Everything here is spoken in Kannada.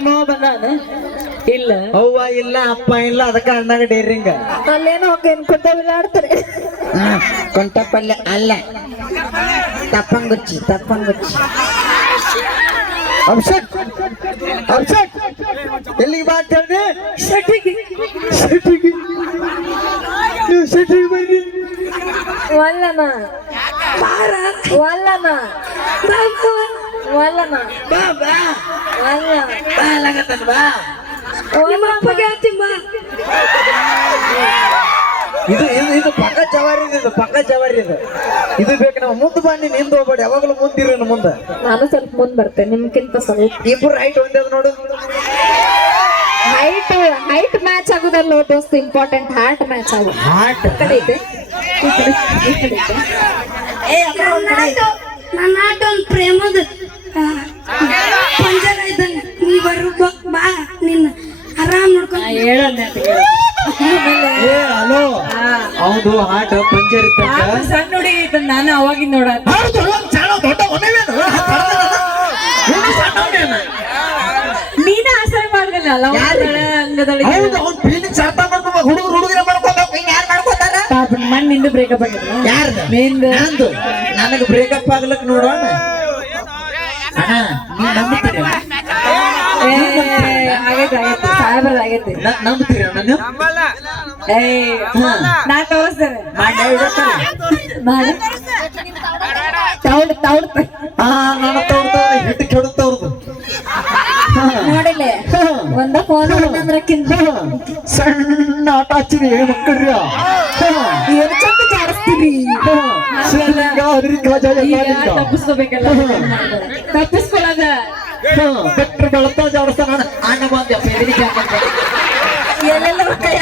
ನಿಮ್ಮ ಬಂದಾನ ಇಲ್ಲ ಅವ್ವ ಇಲ್ಲ ಅಪ್ಪ ಇಲ್ಲ ಅದಕ್ಕ ಅಂದಾಗ ಡೇರಿಂಗ ಅಲ್ಲೇನೋ ಹೋಗೇನ್ ಕುಂತವಿಲ್ಲ ಆಡ್ತಾರೆ ಕೊಂಟಪಲ್ಲೆ ಅಲ್ಲ ತಪ್ಪಂಗುಚ್ಚಿ ಅಭಿಷೇಕ್ ಎಲ್ಲಿಗೆ ಬಾ ಅಂತ ಹೇಳಿದೆ ಶೆಟ್ಟಿಗೆ ಬನ್ನಿ ವಲ್ಲನ ವಲ್ಲನ ವಲ್ಲನ ಬಾ ಬಾ ವಲ್ಲ ಬಾ ಲಗತ್ತನ ಬಾ ನಿಮ್ಮ ಅಪ್ಪಗೆ ಹೇಳ್ತೀನಿ ಬಾ ಇದು ಪಕ್ಕ ಜವಾರಿ ಇದು ಬೇಕು ನಾವು ಮುಂದೆ ಬನ್ನಿ ನಿಂದು ಹೋಗ್ಬೇಡಿ ಯಾವಾಗಲೂ ಮುಂದಿರೋನು ಮುಂದೆ ನಾನು ಸ್ವಲ್ಪ ಮುಂದ್ ಬರ್ತೇನೆ ನಿಮ್ಗಿಂತ ಸ್ವಲ್ಪ ಇಬ್ರು ಹೈಟ್ ಒಂದೇ ನೋಡು ಹೈಟ್ ಮ್ಯಾಚ್ ಆಗುದಲ್ಲ ದೋಸ್ತ ಇಂಪಾರ್ಟೆಂಟ್ ಹಾರ್ಟ್ ಮ್ಯಾಚ್ ಆಗುದು ಹಾರ್ಟ್ ಕಡೆ ಐತೆ ಈ ಕಡೆ ಐತೆ ನನ್ನ ಆಟ ಒಂದು ಪ್ರೇಮದ ಪಂಜರ ಇದ್ದಂಗ ನೀ ಬಾ ನಿನ್ನ ಆರಾಮ್ ನೋಡ್ಕೊಂಡು ಹೇಳಲ್ಲ ಏ ಹಲೋ ಹೌದು ಹಾರ್ಟ್ ಪಂಚರ್ ಇದ್ದಂಗ ಸಣ್ಣ ಹುಡುಗಿ ಐತ ನಾನು ಅವಾಗಿಂದ ನೋಡ ನೀನ ಆಸರೆ ಮಾಡ್ದಲ್ಲ ಪಾಪ ಮಣ್ಣಿಂದ ಬ್ರೇಕಪ್ ಆಗಿದ್ರು ನಿಂದು ನನಗೆ ಬ್ರೇಕಪ್ ಆಗ್ಲಕ್ ನೋಡೋಣ ಆಗೈತೆ ಸಾಹೇಬ್ರದಾಗೈತಿ ನಂಬ್ತೀರ ನಾನು ನಾ ತೋರಿಸ್ತೇನೆ ಮಾಡಿ ತೌಡ್ ನನ್ನ ತೋರ್ತವ್ರ ಹಿಟ್ಟು ಕೆಡುತ್ತವ್ರದು ನೋಡಿಲ್ಲ ಒಂದ ಫೋನ್ ಅಂದ್ರಕ್ಕಿಂತ ಸಣ್ಣ ಆಟ ಹಚ್ಚಿರಿ ಮಕ್ಕಳ್ರಿ ಏನ್ ಚಂದ ಜಾರಿಸ್ತೀರಿ ತಪ್ಪಿಸ್ಕೋಬೇಕಲ್ಲ ತಪ್ಪಿಸ್ಕೊಳ್ಳೋದ ಬೆಟ್ರ ಬೆಳತ ಜಾಡಿಸ್ತಾನ ಅಣ್ಣ ಬಂದ ಎಲ್ಲೆಲ್ಲ ಕೈ